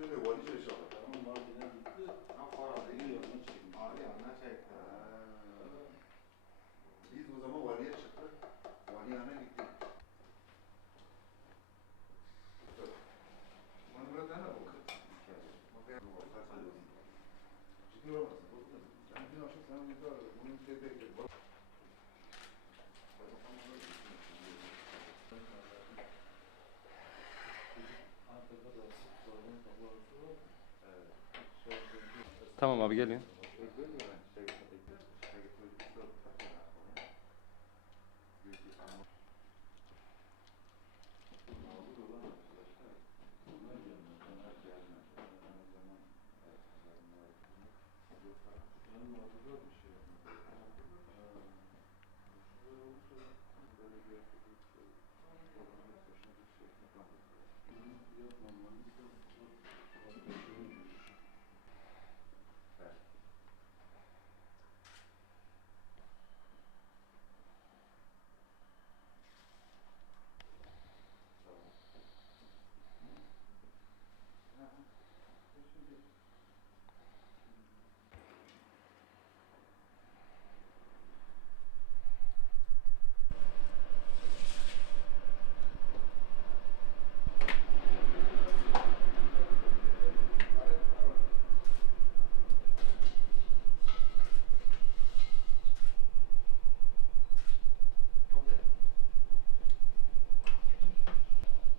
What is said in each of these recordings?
Şey, Tamam abi gelin. Benim orada bir şey yok. Yapmamanız da arkadaşımın görüşü.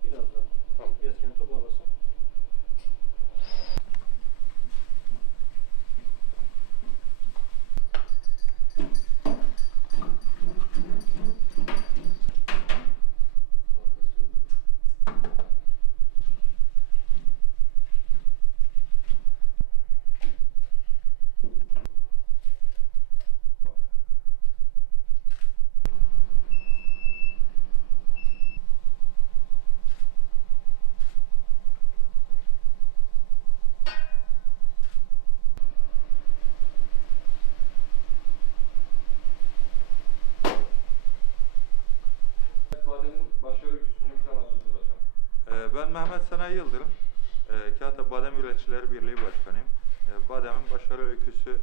Biraz daha. Tamam. Biraz kendini toparlasın. Badem'in başarı öyküsünü bize anlatırdınız hocam. Ee, Ben Mehmet Sanayi Yıldırım, Ee, Kağıt'a Badem Üreticileri Birliği Başkanıyım. Ee, Badem'in başarı öyküsü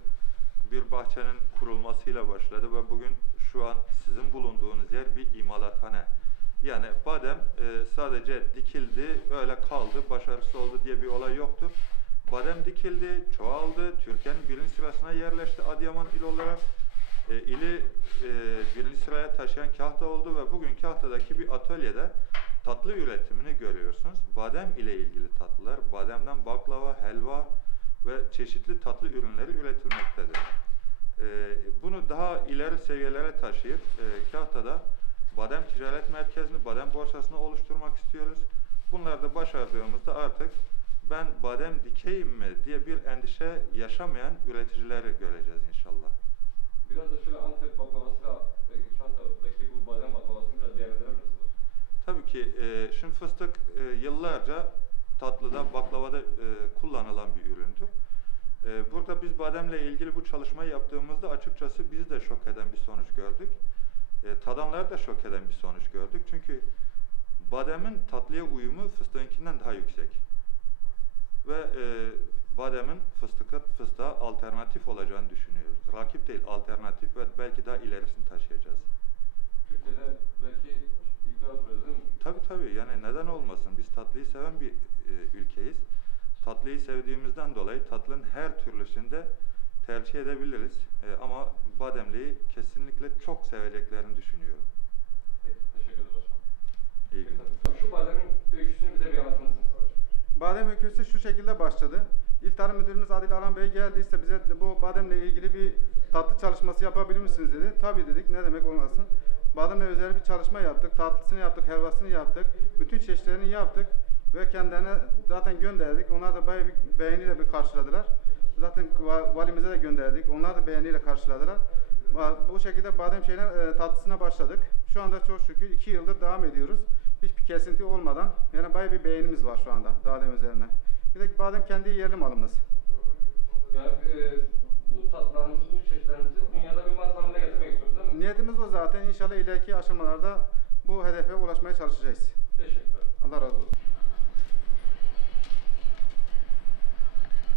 bir bahçenin kurulmasıyla başladı ve bugün şu an sizin bulunduğunuz yer bir imalathane. Yani badem e, sadece dikildi, öyle kaldı, başarısız oldu diye bir olay yoktur. Badem dikildi, çoğaldı, Türkiye'nin birinci sırasına yerleşti Adıyaman il olarak. E, ili e, sıraya taşıyan Kahta oldu ve bugün Kahta'daki bir atölyede tatlı üretimini görüyorsunuz. Badem ile ilgili tatlılar, bademden baklava, helva ve çeşitli tatlı ürünleri üretilmektedir. E, bunu daha ileri seviyelere taşıyıp e, Kahta'da badem ticaret merkezini, badem borsasını oluşturmak istiyoruz. Bunları da başardığımızda artık ben badem dikeyim mi diye bir endişe yaşamayan üreticileri göreceğiz inşallah. Biraz da şöyle Antep baklavasıyla e, Kağıt'taki bu badem baklavasını biraz değerlendirebilir misiniz? Tabii ki e, şimdi fıstık e, yıllarca tatlıda, baklavada e, kullanılan bir üründür. E, burada biz bademle ilgili bu çalışmayı yaptığımızda açıkçası bizi de şok eden bir sonuç gördük. E, tadanları da şok eden bir sonuç gördük. Çünkü bademin tatlıya uyumu fıstığınkinden daha yüksek. Ve e, bademin fıstıka, fıstığa alternatif olacağını düşünüyoruz. Rakip değil, alternatif ve belki daha ilerisini taşıyacağız. Türkiye'de belki iddia oturuyoruz değil mi? Tabii yani neden olmasın? Biz tatlıyı seven bir e, ülkeyiz. Tatlıyı sevdiğimizden dolayı tatlının her türlüsünde tercih edebiliriz. E, ama bademliği kesinlikle çok seveceklerini düşünüyorum. Peki, teşekkür ederiz başkanım. İyi günler. Şu bademin öyküsünü bize bir anlatır mısınız? Badem öyküsü şu şekilde başladı. İl Tarım Müdürümüz Adil Aran Bey geldiyse bize bu bademle ilgili bir tatlı çalışması yapabilir misiniz dedi. Tabii dedik ne demek olmasın. Bademle özel bir çalışma yaptık. Tatlısını yaptık, helvasını yaptık. Bütün çeşitlerini yaptık ve kendilerine zaten gönderdik. Onlar da bayağı bir beğeniyle bir karşıladılar. Zaten va- valimize de gönderdik. Onlar da beğeniyle karşıladılar. Bu şekilde badem şeyine, e, tatlısına başladık. Şu anda çok şükür iki yıldır devam ediyoruz. Hiçbir kesinti olmadan. Yani bayağı bir beğenimiz var şu anda badem üzerine. Bir de badem kendi yerli malımız. Yani e, bu tatlarınızı, bu çeşitlerinizi dünyada bir marka Niyetimiz o zaten. İnşallah ileriki aşamalarda bu hedefe ulaşmaya çalışacağız. Teşekkürler. Allah razı olsun.